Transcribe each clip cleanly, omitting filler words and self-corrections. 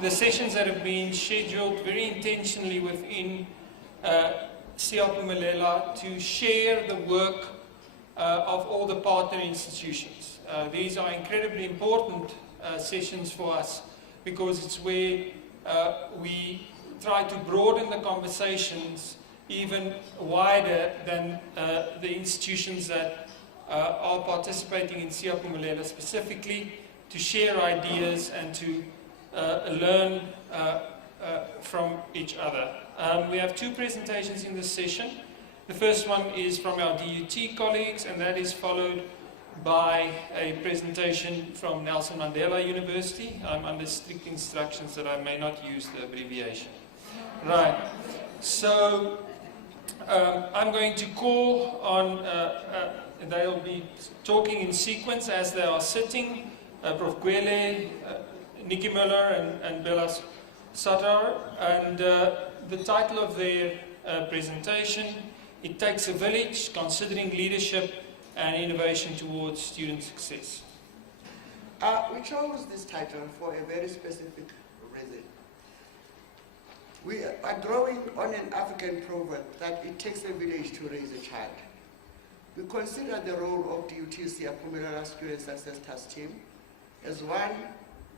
the sessions that have been scheduled very intentionally within Siyaphumelela to share the work of all the partner institutions. These are incredibly important sessions for us because it's where we try to broaden the conversations even wider than the institutions that are participating in Siyaphumelela specifically, to share ideas and to learn from each other. We have two presentations in this session. The first one is from our DUT colleagues, and that is followed by a presentation from Nelson Mandela University. I'm under strict instructions that I may not use the abbreviation. Right, so I'm going to call on, they'll be talking in sequence as they are sitting, Prof. Gwele, Nicky Muller and Bella Sattar, and the title of their presentation, It Takes a Village, Considering Leadership and Innovation Towards Student Success. We chose this title for a very specific reason. We are drawing on an African proverb that it takes a village to raise a child. We consider the role of DUT Siyaphumelela Student Success Task Team as one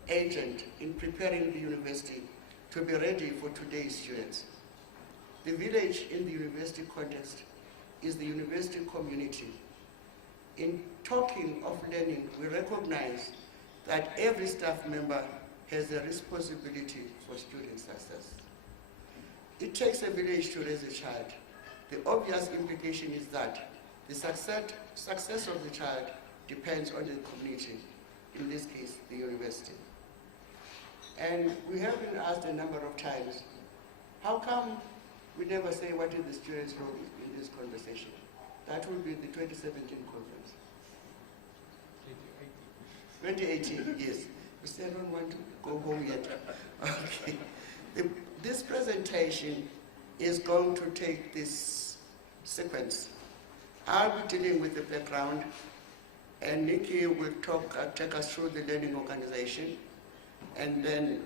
agent in preparing the university to be ready for today's students. The village in the university context is the university community. In talking of learning, we recognize that every staff member has a responsibility for student success. It takes a village to raise a child. The obvious implication is that the success of the child depends on the community, in this case, the university. And we have been asked a number of times, how come we never say what is the student's role in this conversation? That will be the 2017 conference. 2018, yes. We still don't want to go home yet. Okay. This presentation is going to take this sequence. I'll be dealing with the background, and Nicky will take us through the learning organization, and then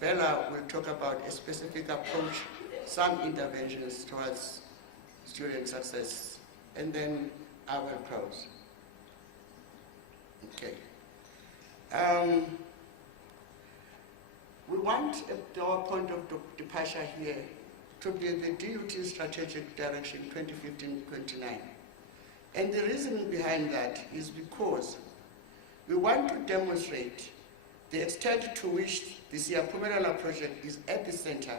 Bella will talk about a specific approach, some interventions towards student success, and then I will close. Okay. We want our point of departure here to be the DUT Strategic Direction 2015-29. And the reason behind that is because we want to demonstrate the extent to which the Siyaphumelela project is at the center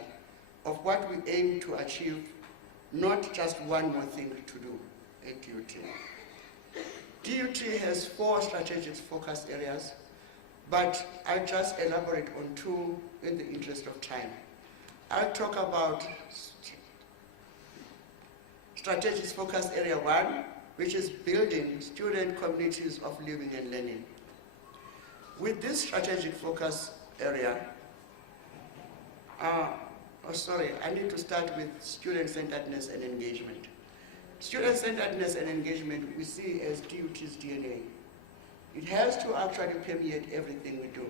of what we aim to achieve, not just one more thing to do at DUT. DUT has 4 strategic focus areas, but I'll just elaborate on 2 in the interest of time. I'll talk about strategic focus area 1, which is building student communities of living and learning. With this strategic focus area, I need to start with student-centeredness and engagement. Student-centeredness and engagement we see as DUT's DNA. It has to actually permeate everything we do.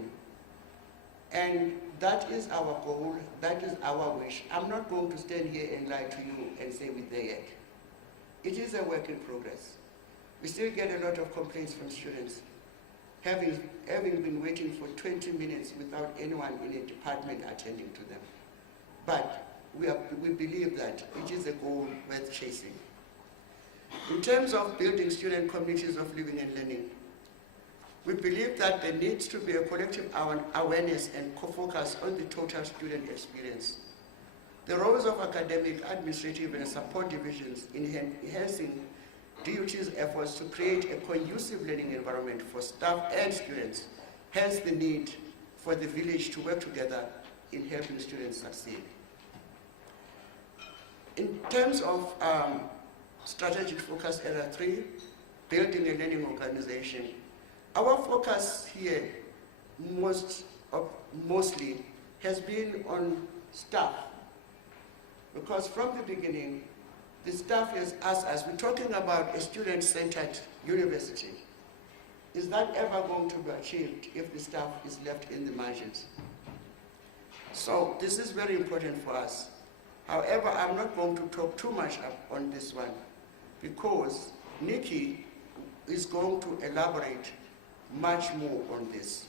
And that is our goal, that is our wish. I'm not going to stand here and lie to you and say we're there yet. It is a work in progress. We still get a lot of complaints from students, having been waiting for 20 minutes without anyone in a department attending to them. But we believe that it is a goal worth chasing. In terms of building student communities of living and learning, we believe that there needs to be a collective awareness and focus on the total student experience. The roles of academic, administrative, and support divisions in enhancing DUT's efforts to create a conducive learning environment for staff and students, hence the need for the village to work together in helping students succeed. In terms of strategic focus area 3, building a learning organization, our focus here mostly has been on staff, because from the beginning, the staff has asked us, we're talking about a student-centered university. Is that ever going to be achieved if the staff is left in the margins? So this is very important for us. However, I'm not going to talk too much on this one because Nicky is going to elaborate much more on this.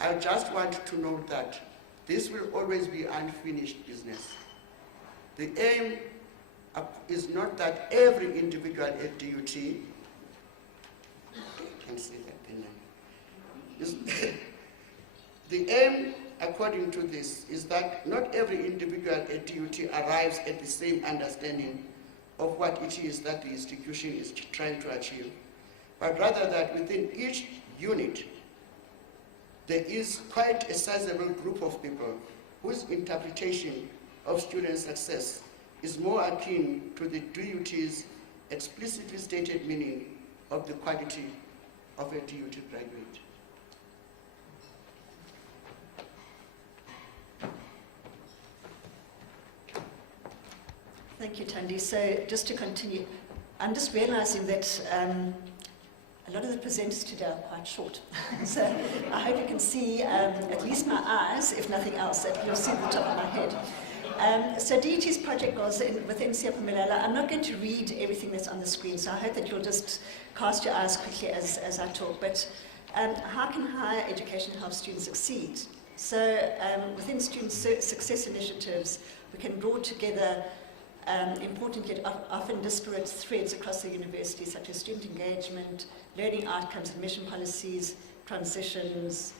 I just want to note that this will always be unfinished business. The aim is not that every individual at DUT, can say that, the aim, according to this, is that not every individual at DUT arrives at the same understanding of what it is that the institution is trying to achieve, but rather that within each unit, there is quite a sizable group of people whose interpretation of student success is more akin to the DUT's explicitly stated meaning of the quality of a DUT graduate. Thank you, Thandi. So just to continue, I'm just realizing that a lot of the presenters today are quite short. So I hope you can see at least my eyes, if nothing else, that you'll see the top of my head. So DUT's project goals within Siyaphumelela, I'm not going to read everything that's on the screen, so I hope that you'll just cast your eyes quickly as I talk. But how can higher education help students succeed? So within student success initiatives, we can draw together important yet often disparate threads across the university, such as student engagement, learning outcomes, admission policies, transitions,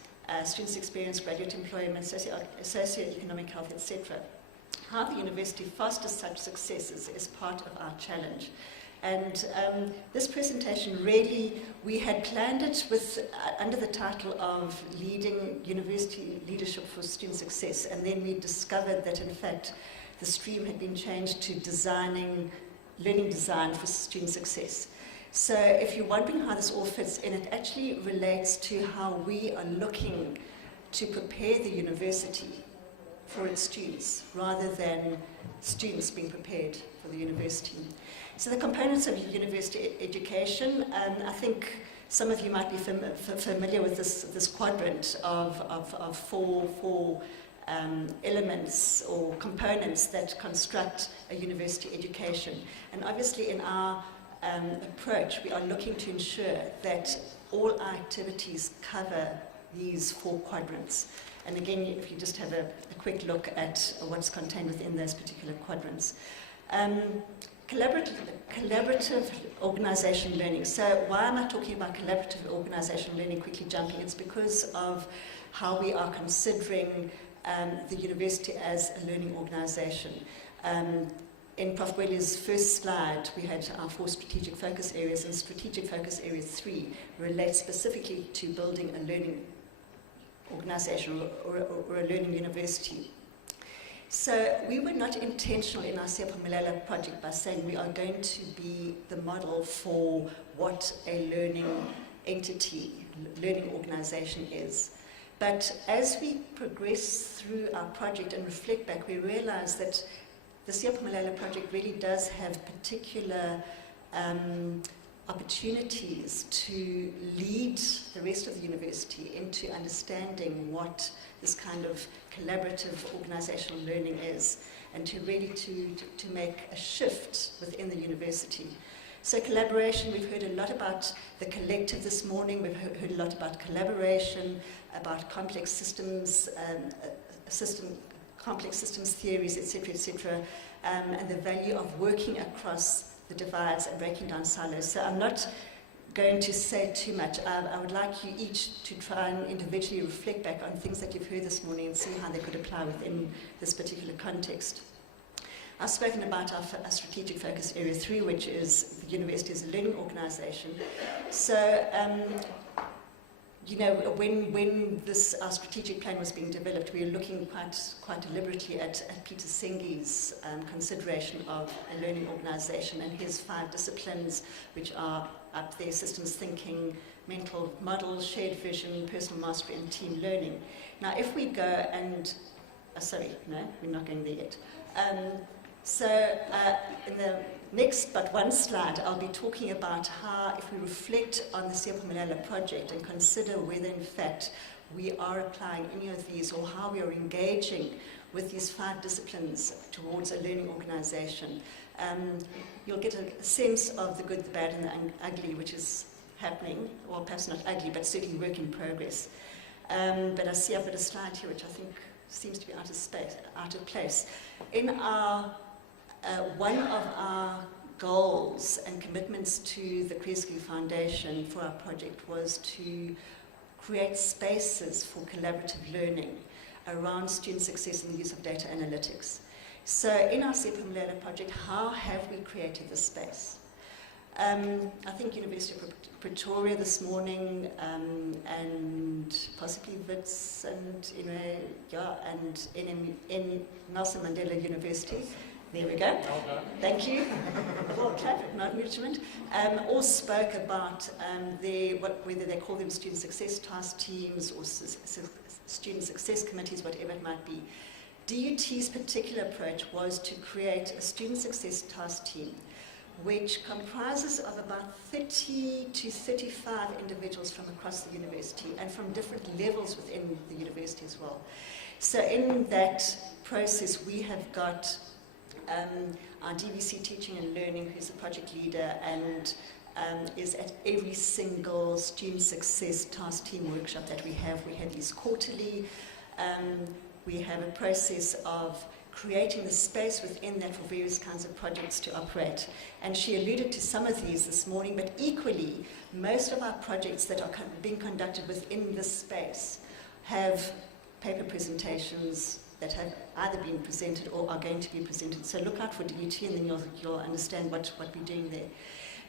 students' experience, graduate employment, socio-economic health, etc. How the university fosters such successes is part of our challenge. And this presentation really, we had planned it with under the title of Leading University Leadership for Student Success, and then we discovered that in fact the stream had been changed to designing learning design for student success. So if you're wondering how this all fits in, it actually relates to how we are looking to prepare the university for its students, rather than students being prepared for the university. So the components of university education, I think some of you might be familiar with this quadrant of four elements or components that construct a university education. And obviously in our approach, we are looking to ensure that all our activities cover these four quadrants. And again, if you just have a quick look at what's contained within those particular quadrants. Collaborative organisation learning. So why am I talking about collaborative organisation learning, quickly jumping? It's because of how we are considering the university as a learning organisation. In Prof. Gwele's first slide, we had our 4 strategic focus areas, and strategic focus area 3 relates specifically to building a learning organisation or a learning university. So we were not intentional in our Siyaphumelela project by saying we are going to be the model for what a learning entity, learning organisation is. But as we progress through our project and reflect back, we realize that the Siyaphumelela project really does have particular opportunities to lead the rest of the university into understanding what this kind of collaborative organizational learning is, and to really to make a shift within the university. So collaboration, we've heard a lot about the collective this morning, we've heard a lot about collaboration, about complex systems, complex systems theories, etc., and the value of working across the divides and breaking down silos. So I'm not going to say too much. I would like you each to try and individually reflect back on things that you've heard this morning and see how they could apply within this particular context. I've spoken about our strategic focus area 3, which is the university as a learning organisation. So, you know, when our strategic plan was being developed, we were looking quite deliberately at Peter Sengi's consideration of a learning organisation and his 5 disciplines, which are up there: systems thinking, mental models, shared vision, personal mastery, and team learning. Now, if we go and, sorry, no, we're not going there yet. In the next but one slide, I'll be talking about how, if we reflect on the Siyaphumelela project and consider whether, in fact, we are applying any of these, or how we are engaging with these 5 disciplines towards a learning organization, you'll get a sense of the good, the bad, and the ugly, which is happening, well, perhaps not ugly, but certainly work in progress. But I see I've got a slide here which I think seems to be out of place. In our, one of our goals and commitments to the Kresge Foundation for our project was to create spaces for collaborative learning around student success and the use of data analytics. So in our Siyaphumelela project, how have we created this space? I think University of Pretoria this morning, and possibly Wits and in Nelson Mandela University. There we go. Thank you. Well, clap, acknowledgement. All spoke about whether they call them student success task teams or student success committees, whatever it might be. DUT's particular approach was to create a student success task team which comprises of about 30 to 35 individuals from across the university and from different levels within the university as well. So in that process, we have got our DVC Teaching and Learning, who's the project leader and is at every single student success task team workshop that we have. We have these quarterly. We have a process of creating the space within that for various kinds of projects to operate. And she alluded to some of these this morning, but equally, most of our projects that are being conducted within this space have paper presentations that have either been presented or are going to be presented. So look out for DUT and then you'll understand what we're doing there.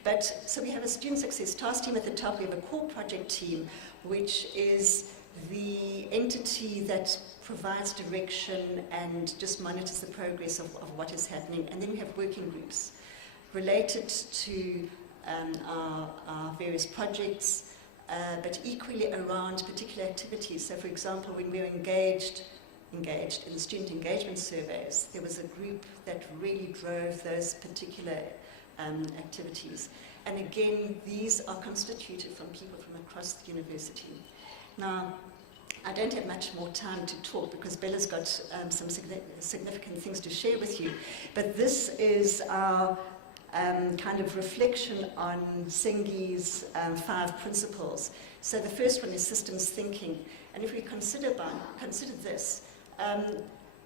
But so we have a student success task team at the top. We have a core project team, which is the entity that provides direction and just monitors the progress of what is happening. And then we have working groups related to our various projects, but equally around particular activities. So for example, when we're engaged in the student engagement surveys, there was a group that really drove those particular activities. And again, these are constituted from people from across the university. Now, I don't have much more time to talk because Bella's got some significant things to share with you, but this is our kind of reflection on Sengi's 5 principles. So the first one is systems thinking, and if we consider this,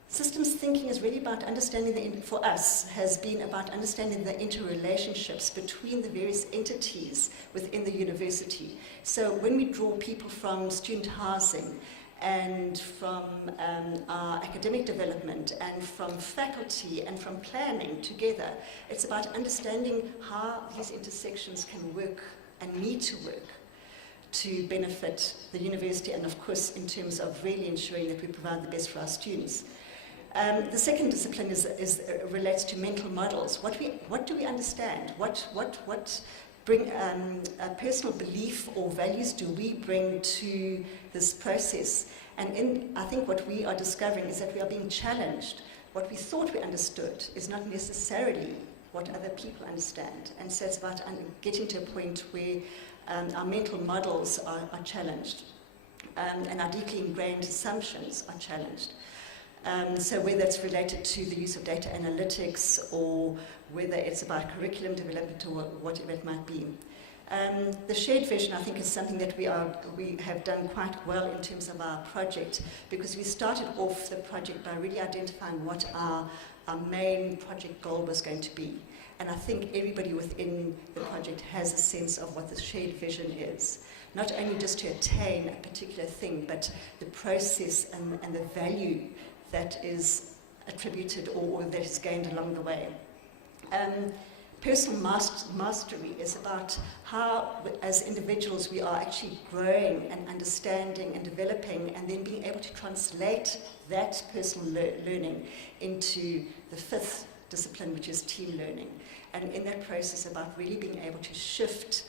systems thinking is really about understanding, for us, has been about understanding the interrelationships between the various entities within the university. So when we draw people from student housing and from our academic development and from faculty and from planning together, it's about understanding how these intersections can work and need to work to benefit the university and, of course, in terms of really ensuring that we provide the best for our students. The second discipline relates to mental models. What do we understand? What bring personal belief or values do we bring to this process? And I think what we are discovering is that we are being challenged. What we thought we understood is not necessarily what other people understand. And so it's about getting to a point where our mental models are challenged, and our deeply ingrained assumptions are challenged. So whether it's related to the use of data analytics or whether it's about curriculum development or whatever it might be. The shared vision, I think, is something that we have done quite well in terms of our project, because we started off the project by really identifying what our main project goal was going to be. And I think everybody within the project has a sense of what the shared vision is. Not only just to attain a particular thing, but the process and the value that is attributed or that is gained along the way. Personal mastery is about how, as individuals, we are actually growing and understanding and developing, and then being able to translate that personal learning into the 5th discipline, which is team learning. And in that process, about really being able to shift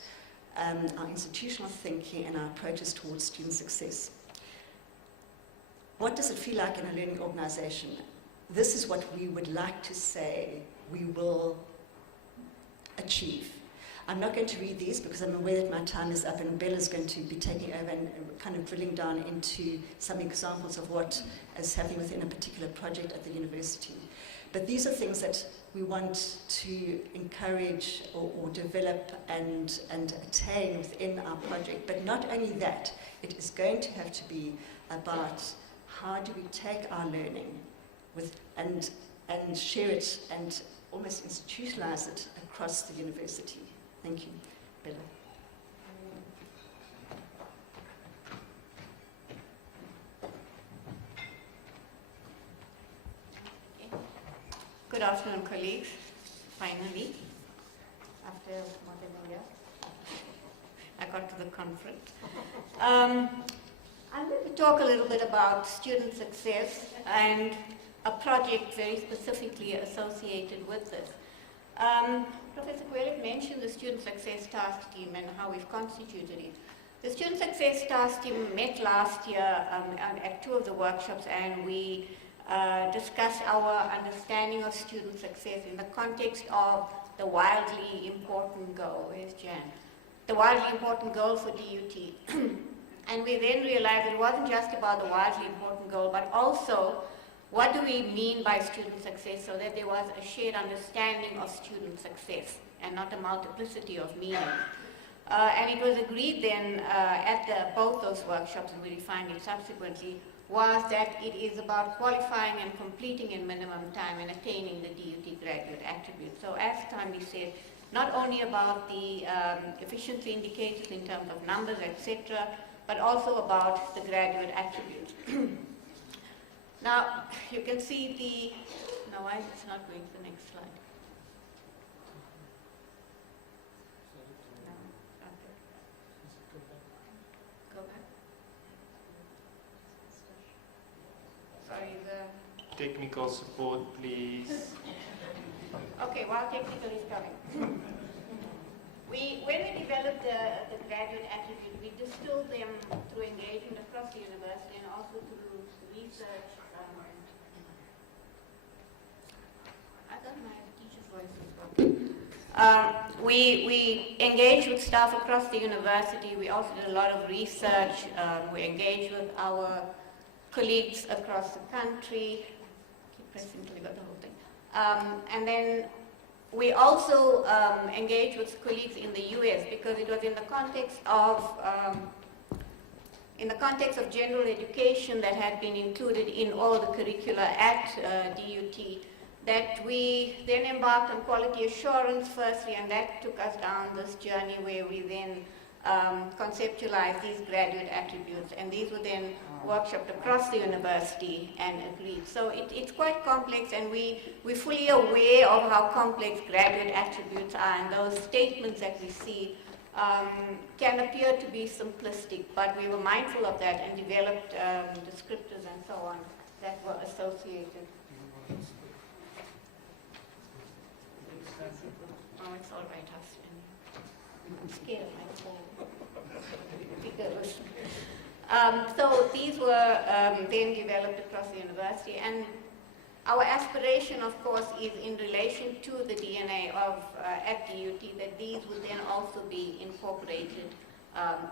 our institutional thinking and our approaches towards student success. What does it feel like in a learning organization? This is what we would like to say we will achieve. I'm not going to read these because I'm aware that my time is up, and Bella's going to be taking over and kind of drilling down into some examples of what is happening within a particular project at the university. But these are things that we want to encourage or develop and attain within our project. But not only that, it is going to have to be about how do we take our learning and share it and almost institutionalize it across the university. Thank you. Bella. Good afternoon, colleagues. Finally, after more than a year, I got to the conference. I'm going to talk a little bit about student success and a project very specifically associated with this. Professor Gwele mentioned the Student Success Task Team and how we've constituted it. The Student Success Task Team met last year at 2 of the workshops, and we discuss our understanding of student success in the context of the wildly important goal. Where's Jan? The wildly important goal for DUT. And we then realized it wasn't just about the wildly important goal, but also what do we mean by student success, so that there was a shared understanding of student success and not a multiplicity of meanings. And it was agreed then at both those workshops, and we refined it subsequently, was that it is about qualifying and completing in minimum time and attaining the DUT graduate attribute. So as Tandi said, not only about the efficiency indicators in terms of numbers, etc., but also about the graduate attributes. Now, you can see the, no, why is it not going to the next slide? No, okay. Go back. Sorry, the... Technical support, please. Okay, while technical is coming. When we developed the graduate attribute, we distilled them through engagement across the university and also through research. I got my teacher's voice as well. We engaged with staff across the university. We also did a lot of research. We engaged with our colleagues across the country. Keep pressing until you got the whole thing. And then we also engaged with colleagues in the US, because it was in the context of general education that had been included in all the curricula at DUT, that we then embarked on quality assurance firstly, and that took us down this journey where we then conceptualized these graduate attributes, and these were then workshopped across the university and agreed. So it's quite complex, and we're fully aware of how complex graduate attributes are, and those statements that we see can appear to be simplistic, but we were mindful of that and developed descriptors and so on that were associated. Oh, it's all right, I'm scared of my phone. Because, so these were then developed across the university, and our aspiration, of course, is in relation to the DNA of at DUT, that these would then also be incorporated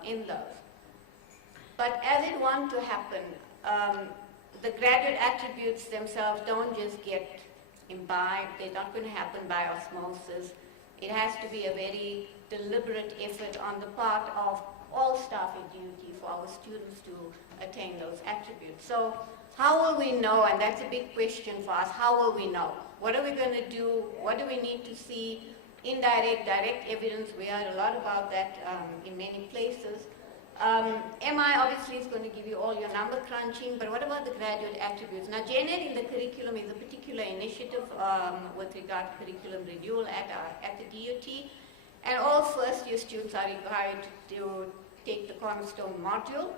in those. But as it wants to happen, the graduate attributes themselves don't just get imbibed. They're not going to happen by osmosis. It has to be a very deliberate effort on the part of all staff at DUT for our students to attain those attributes. So how will we know, and that's a big question for us, how will we know? What are we going to do? What do we need to see? Indirect, direct evidence, we heard a lot about that in many places. MI obviously is going to give you all your number crunching, but what about the graduate attributes? Now, GenEd in the curriculum is a particular initiative with regard to curriculum renewal at the DUT, and all first-year students are required to take the Cornerstone module.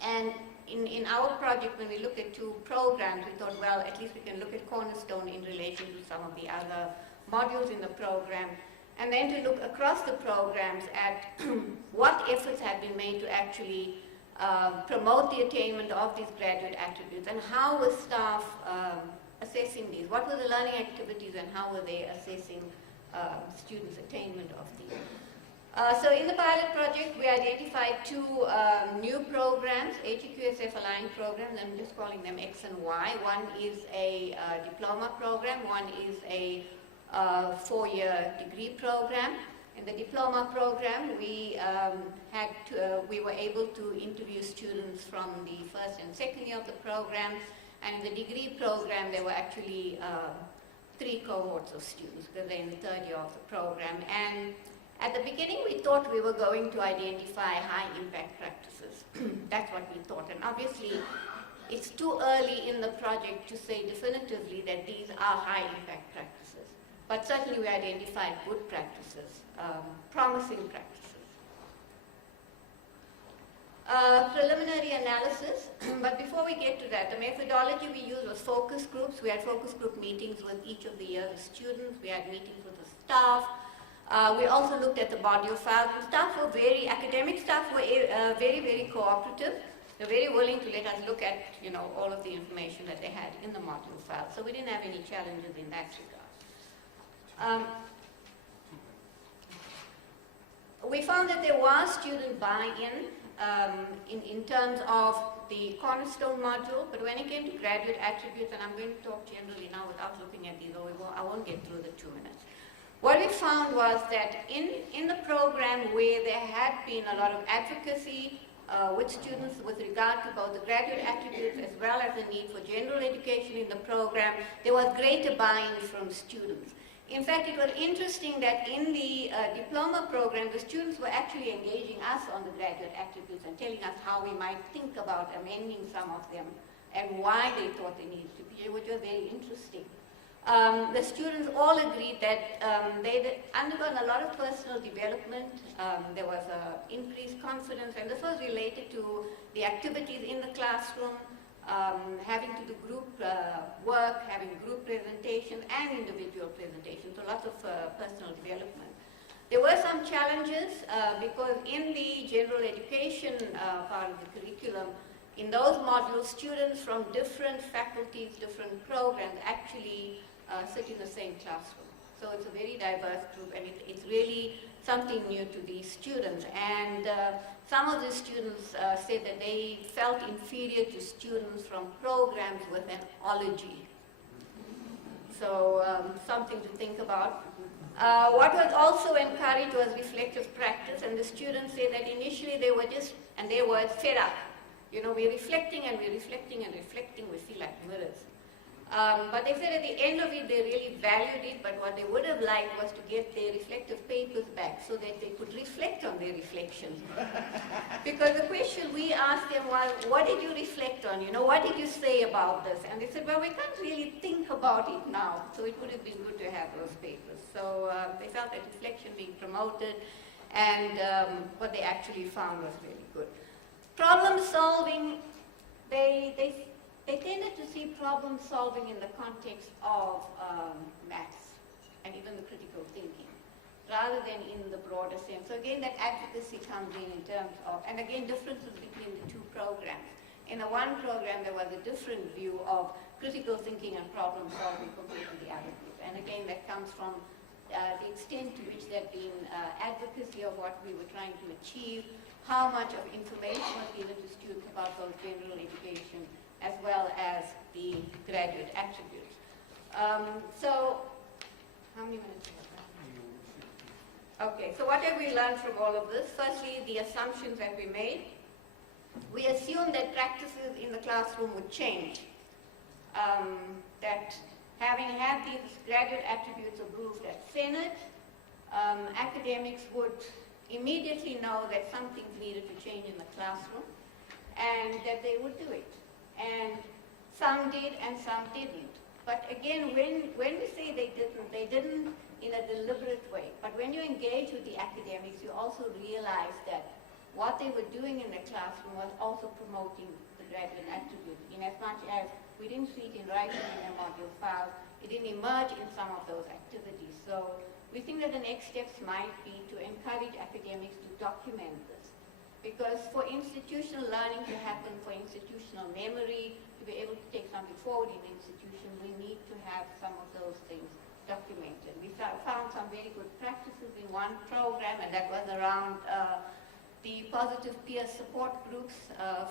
And in our project, when we look at 2 programs, we thought, well, at least we can look at Cornerstone in relation to some of the other modules in the program, and then to look across the programs at what efforts have been made to actually promote the attainment of these graduate attributes, and how was staff assessing these? What were the learning activities, and how were they assessing students' attainment of these. So in the pilot project, we identified two new programs, HEQSF aligned programs. I'm just calling them X and Y. One is a diploma program, one is a 4-year degree program. In the diploma program, we were able to interview students from the first and second year of the program, and in the degree program, there were actually 3 cohorts of students because they're in the 3rd year of the program. And at the beginning, we thought we were going to identify high-impact practices. That's what we thought. And obviously, it's too early in the project to say definitively that these are high-impact practices. But certainly, we identified good practices, promising practices. Preliminary analysis. But before we get to that, the methodology we used was focus groups. We had focus group meetings with each of the year's students. We had meetings with the staff. We also looked at the module files. The academic staff were very, very cooperative. They're very willing to let us look at, all of the information that they had in the module files. So we didn't have any challenges in that regard. We found that there was student buy-in in terms of the cornerstone module, but when it came to graduate attributes, and I'm going to talk generally now without looking at these, I won't get through the 2 minutes. What we found was that in the program where there had been a lot of advocacy with students with regard to both the graduate attributes as well as the need for general education in the program, there was greater buy-in from students. In fact, it was interesting that in the diploma program, the students were actually engaging us on the graduate attributes and telling us how we might think about amending some of them and why they thought they needed to be, which was very interesting. The students all agreed that they'd undergone a lot of personal development. There was increased confidence, and this was related to the activities in the classroom, having to do group work, having group presentations and individual presentations, so lots of personal development. There were some challenges because in the general education part of the curriculum, in those modules, students from different faculties, different programs actually sit in the same classroom. So it's a very diverse group, and it's really something new to these students. And some of the students said that they felt inferior to students from programs with an ology. So something to think about. What was also encouraged was reflective practice, and the students said that initially they were fed up. We're reflecting and we're reflecting and reflecting, we feel like mirrors. But they said at the end of it, they really valued it, but what they would have liked was to get their reflective papers back so that they could reflect on their reflections. Because the question we asked them was, what did you reflect on? What did you say about this? And they said, well, we can't really think about it now, so it would have been good to have those papers. So they felt that reflection being promoted, and what they actually found was really good. Problem solving, they tended to see problem solving in the context of maths and even the critical thinking, rather than in the broader sense. So again, that advocacy comes in terms of, and again, differences between the two programs. In the one program, there was a different view of critical thinking and problem solving compared to the other group. And again, that comes from the extent to which there had been advocacy of what we were trying to achieve, how much of information was given to students about both general education as well as the graduate attributes. So, how many minutes have I? Okay, so what have we learned from all of this? Firstly, the assumptions that we made. We assumed that practices in the classroom would change. That having had these graduate attributes approved at Senate, academics would immediately know that something needed to change in the classroom and that they would do it. And some did and some didn't. But again, when we say they didn't in a deliberate way. But when you engage with the academics, you also realize that what they were doing in the classroom was also promoting the graduate attribute. In as much as we didn't see it in writing in a module file, it didn't emerge in some of those activities. So we think that the next steps might be to encourage academics to document this. Because for institutional learning to happen, for institutional memory, to be able to take something forward in the institution, we need to have some of those things documented. We found some very good practices in one program, and that was around the positive peer support groups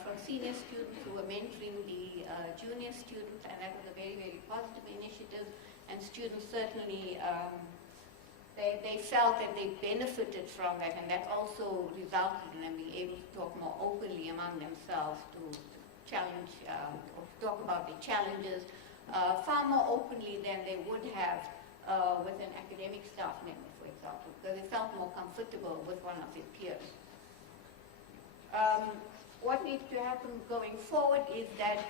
from senior students who were mentoring the junior students, and that was a very, very positive initiative, and students certainly they felt that they benefited from that, and that also resulted in them being able to talk more openly among themselves to challenge or talk about the challenges far more openly than they would have with an academic staff member, for example, because they felt more comfortable with one of their peers. What needs to happen going forward is that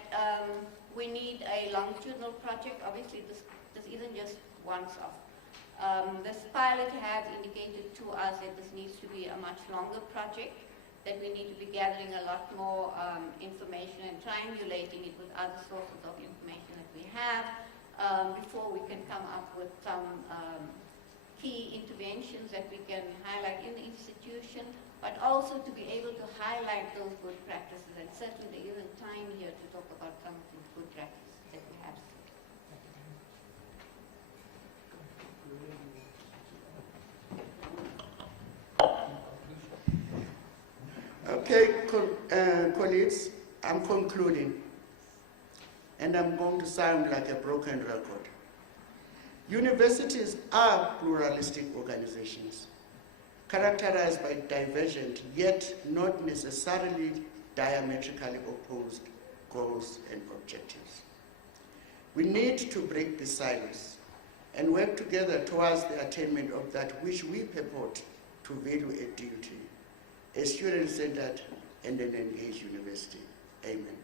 we need a longitudinal project. Obviously, this isn't just once-off. This pilot has indicated to us that this needs to be a much longer project, that we need to be gathering a lot more information and triangulating it with other sources of information that we have before we can come up with some key interventions that we can highlight in the institution, but also to be able to highlight those good practices. And certainly there isn't time here to talk about some of these good practices that we have. Okay, colleagues, I'm concluding, and I'm going to sound like a broken record. Universities are pluralistic organizations, characterized by divergent, yet not necessarily diametrically opposed goals and objectives. We need to break the silence and work together towards the attainment of that which we purport to value a duty, a student-centered and an engaged university. Amen.